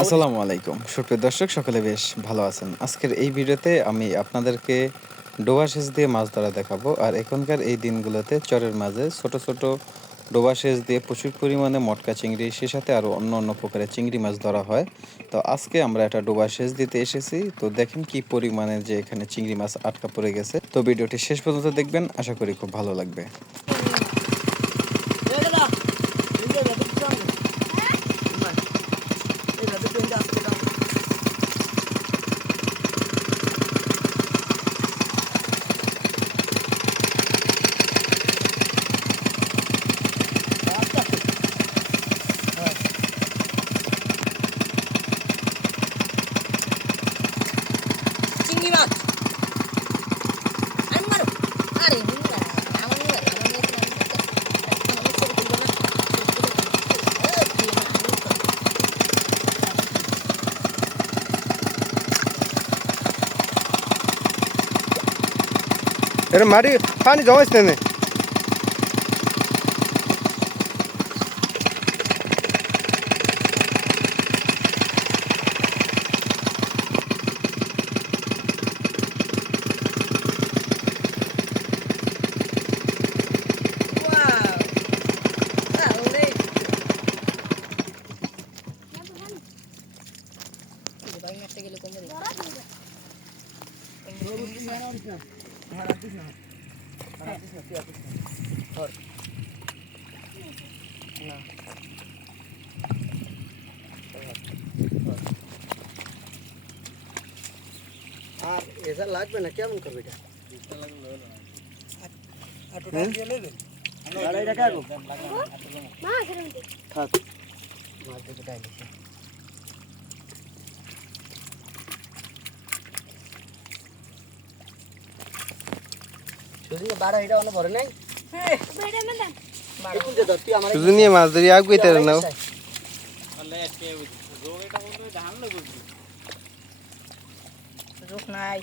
আসসালামু আলাইকুম। সুপ্রিয় দর্শক সকলে বেশ ভালো আছেন। আজকের এই ভিডিওতে আমি আপনাদেরকে ডোবা সেচ দিয়ে মাছ ধরা দেখাবো। আর এখনকার এই দিনগুলোতে চরের মাঝে ছোট ছোট ডোবা সেচ দিয়ে প্রচুর পরিমাণে মটকা চিংড়ি সে সাথে আরও অন্য অন্য প্রকারের চিংড়ি মাছ ধরা হয়। তো আজকে আমরা একটা ডোবা সেচ দিতে এসেছি। তো দেখেন কি পরিমাণে যে এখানে চিংড়ি মাছ আটকা পড়ে গেছে। তো ভিডিওটি শেষ পর্যন্ত দেখবেন। আশা করি খুব ভালো লাগবে। চিংড়ি মাছ আমি মারো আরে ત્યારે મારી પાણી જવાય જ તેને আর এসা লাগবে না কেমন করবে এটা আড়াই টাকা গো থাক মাছ দুটো ডাইলেছে সুদিন বারো এটা অনেক ভরে নাই একটু দে ধর, তুই আমার শুধু নিয়ে মাছ ধরি আগুই তার নাও রুক নাই।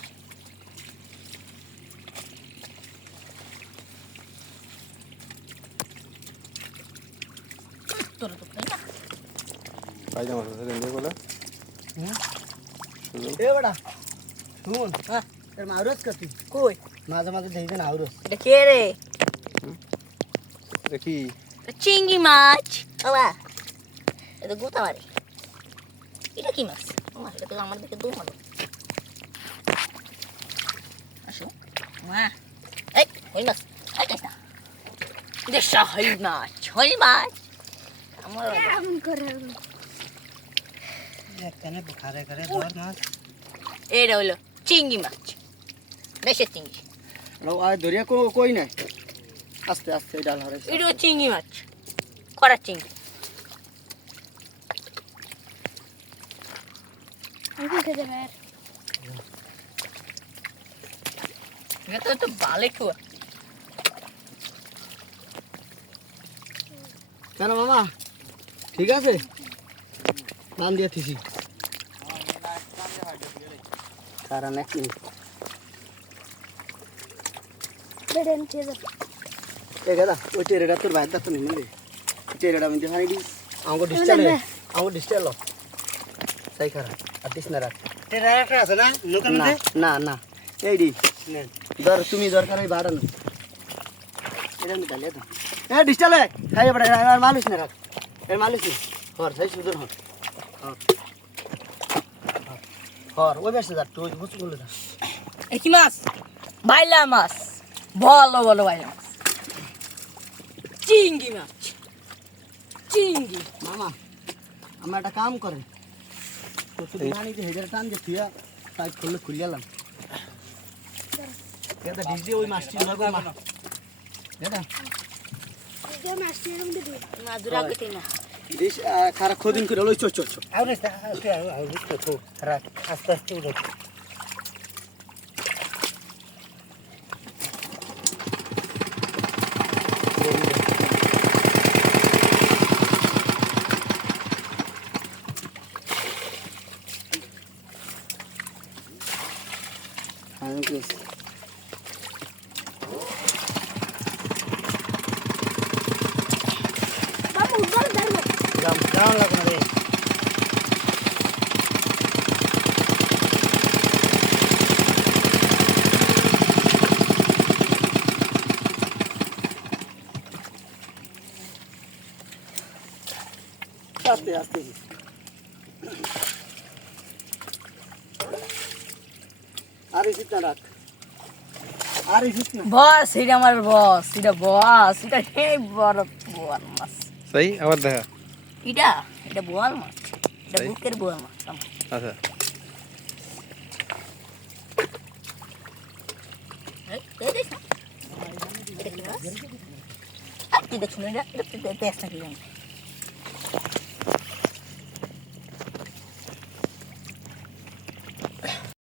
তোর তো খাই না পায়জামা ধরে নিয়ে বলে এ বেটা শুন। হ্যাঁ। এর মাউরস কর তুই কই মাঝে মাঝে দেখি না আউরস এটা কে রে দেখি চিংড়ি মাছ বাবা এটা গোতা বাড়ি এটা কি মাছ মা এটা তো আমার দিকে দু মারো আসো মা এই হই মাছ এই না দেশা হই মাছ হই মাছ আমার একখানে খারে খারে ধর মাছ এটা হইল চিংড়ি মাছ দেশের চিংড়ি। আর ধরিয়া কই নাই? আস্তে আস্তে ডাল হরে এটা চিংড়ি মাছ করার চিংড়ি। এটা তো বালে ঠুয়া কেন মামা? ঠিক আছে? নাম দিয়ে থিসি। কারণ এক মিনিট। এ গাদা ওই টেরেটা তোর বাইর দাঁত নেই মিলে টেরেটা আমি দেখানি দিস আমাকে ডিস্টার্ব আমাকে ডিস্টার্ব লো তাই খারাপ আর দিস না রাখ। না? না না এই দি। ধর তুমি দরকার এই বাড়ানো। এটা আমি হ্যাঁ ডিস্টার্ব খাই পড়ে আর মালিশ না রাখ। এর মালিশ হর সাই সুন্দর হর। হর। ওই বেশি যা তুই বলে যা কি মাছ? বাইলা মাছ। বলো বলো মাছ চিংড়ি মাছ চিংড়ি মামা আমরা একটা কাম করেন যে হেজার টান যে থিয়া করলে খুলে গেলাম ওই মাছটি ধরবো ডিস খারাপ খদিন করে লই চো চো চো আস্তে আস্তে উঠে আমি গেছি Vamos, vamos. জাম লাগবে রে। আস্তে আস্তে। আর ইসিত না রাখ। আর ইসিত না। বস এটা আমার বস এটা বস এটা সেই বড় মাছ সেই আবার দেখা। এটা এটা বোয়াল মাছ এটা তাই? বুকের বোয়াল মাছ আমার। আচ্ছা এই, এই দেখ না। এটা কি মাছ? আর কি দেখছ না এটা? এটা তো- এটা টেস্ট নাকি জানি।